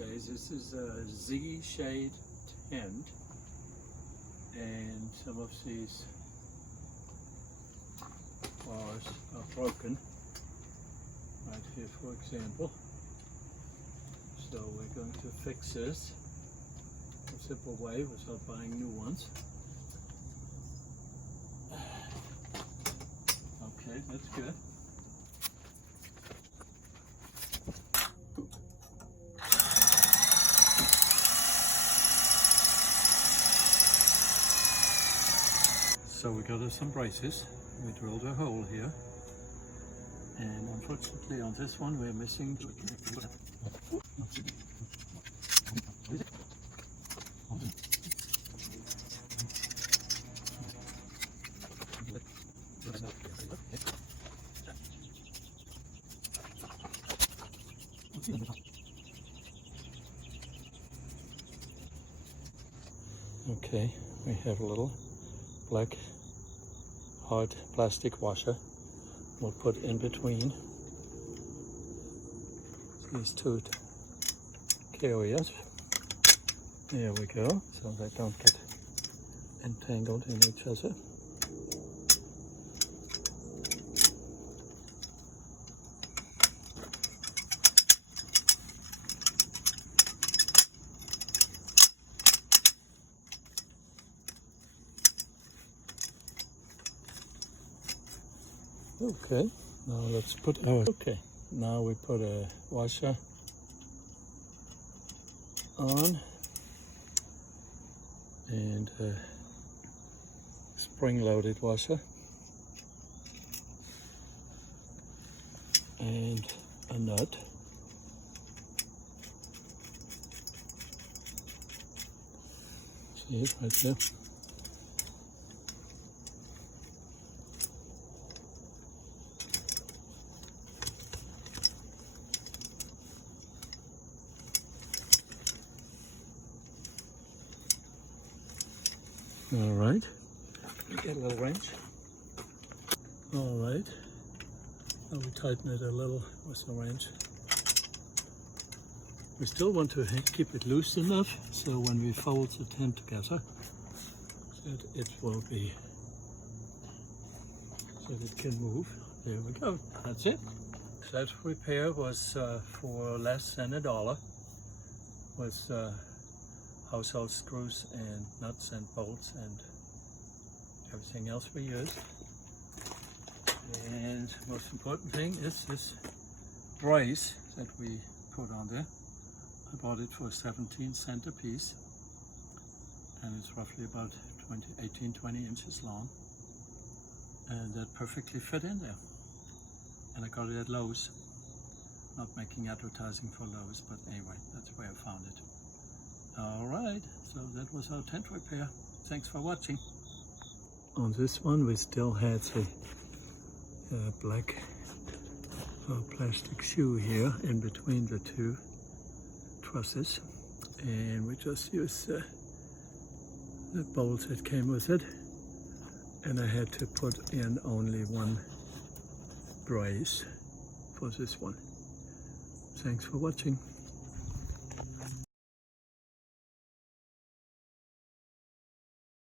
Okay, this is a Z-Shade tent, and some of these bars are broken, right here for example. So we're going to fix this a simple way without buying new ones. Okay, that's good. So we got some braces. We drilled a hole here, and unfortunately on this one we're missing. Okay, we have a little black hard plastic washer we'll put in between these two carriers. There we go, so they don't get entangled in each other. Okay, now let's put now we put a washer on and a spring-loaded washer and a nut. See it right there? All right, get a little wrench. All right, now we tighten it a little with the wrench. We still want to keep it loose enough so when we fold the tent together that it will be, so that it can move. There we go, that's it. That repair was for less than $1 with household screws and nuts and bolts and everything else we used. And most important thing is this brace that we put on there. I bought it for 17 cents a piece, and it's roughly about 18-20 inches long, and that perfectly fit in there. And I got it at Lowe's. Not making advertising for Lowe's, but anyway, that's where I found it. Alright, so that was our tent repair. Thanks for watching. On this one we still had the black plastic shoe here in between the two trusses, and we just used the bolts that came with it, and I had to put in only one brace for this one. Thanks for watching.